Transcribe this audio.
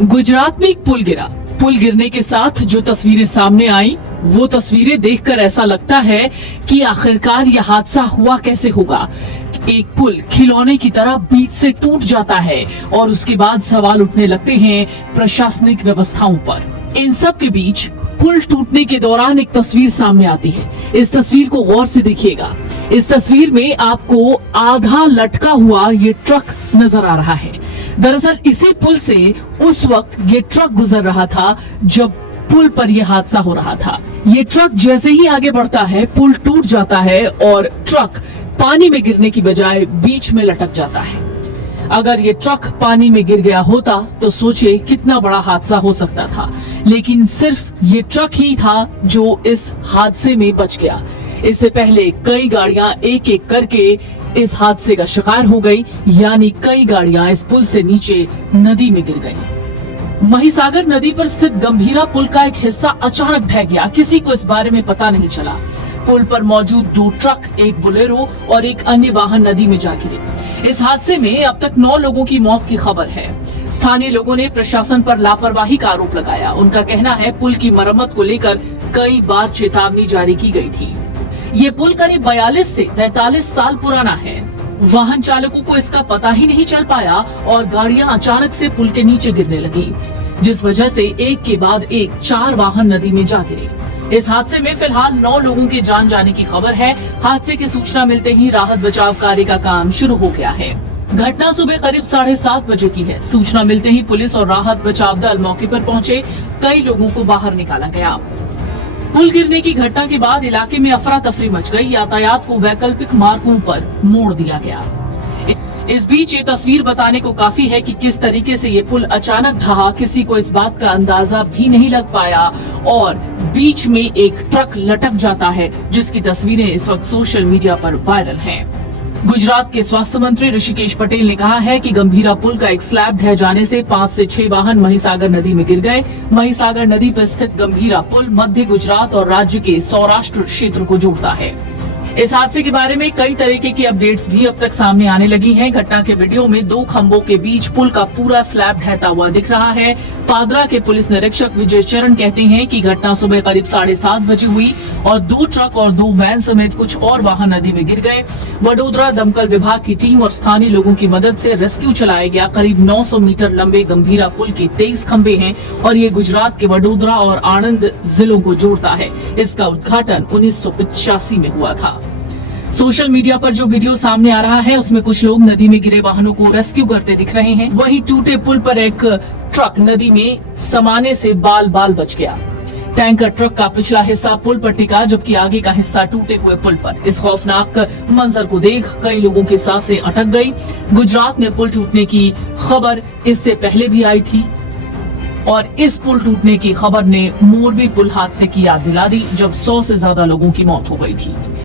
गुजरात में एक पुल गिरा। पुल गिरने के साथ जो तस्वीरें सामने आई, वो तस्वीरें देखकर ऐसा लगता है कि आखिरकार यह हादसा हुआ कैसे होगा। एक पुल खिलौने की तरह बीच से टूट जाता है और उसके बाद सवाल उठने लगते हैं प्रशासनिक व्यवस्थाओं पर। इन सब के बीच पुल टूटने के दौरान एक तस्वीर सामने आती है। इस तस्वीर को गौर से देखिएगा। इस तस्वीर में आपको आधा लटका हुआ ये ट्रक नजर आ रहा है। दरअसल इसी पुल से उस वक्त ये ट्रक गुजर रहा था जब पुल पर यह हादसा हो रहा था। ये ट्रक जैसे ही आगे बढ़ता है, पुल टूट जाता है और ट्रक पानी में गिरने की बजाय बीच में लटक जाता है। अगर ये ट्रक पानी में गिर गया होता तो सोचिए कितना बड़ा हादसा हो सकता था। लेकिन सिर्फ ये ट्रक ही था जो इस हादसे में बच गया। इससे पहले कई गाड़ियां एक एक करके इस हादसे का शिकार हो गई, यानी कई गाड़ियां इस पुल से नीचे नदी में गिर गईं। महिसागर नदी पर स्थित गंभीरा पुल का एक हिस्सा अचानक ढह गया। किसी को इस बारे में पता नहीं चला। पुल पर मौजूद 2 ट्रक, एक बोलेरो और एक अन्य वाहन नदी में जा गिरे। इस हादसे में अब तक 9 लोगों की मौत की खबर है। स्थानीय लोगों ने प्रशासन पर लापरवाही का आरोप लगाया। उनका कहना है पुल की मरम्मत को लेकर कई बार चेतावनी जारी की गई थी। ये पुल करीब 42 से 43 साल पुराना है। वाहन चालकों को इसका पता ही नहीं चल पाया और गाड़ियां अचानक से पुल के नीचे गिरने लगी, जिस वजह से एक के बाद एक 4 वाहन नदी में जा गिरे। इस हादसे में फिलहाल 9 लोगों के जान जाने की खबर है। हादसे की सूचना मिलते ही राहत बचाव कार्य का काम शुरू हो गया है। घटना सुबह करीब 7:30 बजे की है। सूचना मिलते ही पुलिस और राहत बचाव दल मौके पर पहुंचे। कई लोगों को बाहर निकाला गया। पुल गिरने की घटना के बाद इलाके में अफरा तफरी मच गई। यातायात को वैकल्पिक मार्गों पर मोड़ दिया गया। इस बीच ये तस्वीर बताने को काफी है कि किस तरीके से ये पुल अचानक ढहा। किसी को इस बात का अंदाजा भी नहीं लग पाया और बीच में एक ट्रक लटक जाता है, जिसकी तस्वीरें इस वक्त सोशल मीडिया पर वायरल हैं। गुजरात के स्वास्थ्य मंत्री ऋषिकेश पटेल ने कहा है कि गंभीरा पुल का एक स्लैब ढह जाने से 5 से 6 वाहन महिसागर नदी में गिर गए। महिसागर नदी पर स्थित गंभीरा पुल मध्य गुजरात और राज्य के सौराष्ट्र क्षेत्र को जोड़ता है। इस हादसे के बारे में कई तरीके की अपडेट्स भी अब तक सामने आने लगी हैं। घटना के वीडियो में 2 खंभों के बीच पुल का पूरा स्लैब ढहता हुआ दिख रहा है। पादरा के पुलिस निरीक्षक विजय चरण कहते हैं कि घटना सुबह करीब 7:30 बजे हुई और 2 ट्रक और 2 वैन समेत कुछ और वाहन नदी में गिर गए। वडोदरा दमकल विभाग की टीम और स्थानीय लोगों की मदद से रेस्क्यू चलाया गया। करीब 900 मीटर लंबे गंभीरा पुल के 23 खंभे हैं और ये गुजरात के वडोदरा और आणंद जिलों को जोड़ता है। इसका उद्घाटन 1985 में हुआ था। सोशल मीडिया पर जो वीडियो सामने आ रहा है उसमें कुछ लोग नदी में गिरे वाहनों को रेस्क्यू करते दिख रहे हैं। वहीं टूटे पुल पर एक ट्रक नदी में समाने से बाल बाल बच गया। टैंकर ट्रक का पिछला हिस्सा पुल पर टिका, जबकि आगे का हिस्सा टूटे हुए पुल पर। इस खौफनाक मंजर को देख कई लोगों की सांसें अटक गई। गुजरात में पुल टूटने की खबर इससे पहले भी आई थी और इस पुल टूटने की खबर ने मोरबी पुल हादसे की याद दिला दी, जब 100 से ज्यादा लोगों की मौत हो गई थी।